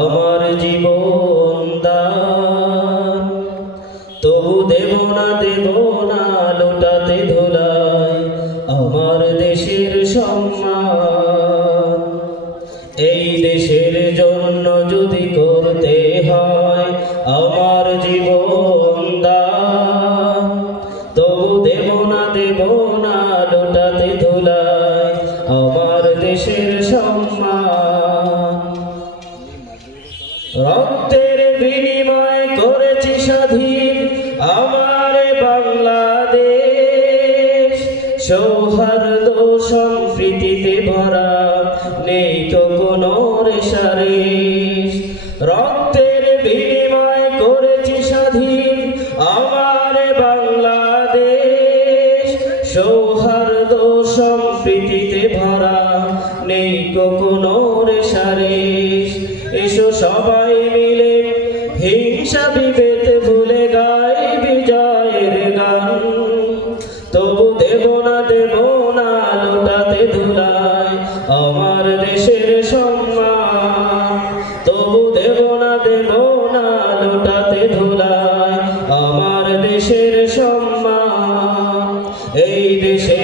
আমার জীবন দান, তবু দেব না লুটাতে ধুলায় আমার দেশের সম্মান। এই দেশের জন্য যদি করতে হয় আমার জীবন দান, তবু দেব না লুটাতে ধুলায় আমার দেশের সম্মান। রক্তের বিনিময় করেছি স্বাধীন আমার বাংলাদেশ, সৌহার্দ্য সম্প্রীতিতে ভরা নেই তো কোনো রেশারেশ। রক্তের বিনিময় করেছি স্বাধীন আমার বাংলাদেশ, সৌহার্দ্য সম্প্রীতিতে ভরা নেই তো কোনো রেশারেশ। এসো সবাই মিলে হিংসা বিভেদ ভুলে গাই বিজয়ের গান, তবু দেব না লুটাতে ধুলায় আমার দেশের সম্মান। তবু দেব না লুটাতে ধুলায় আমার দেশের সম্মান। এই দেশে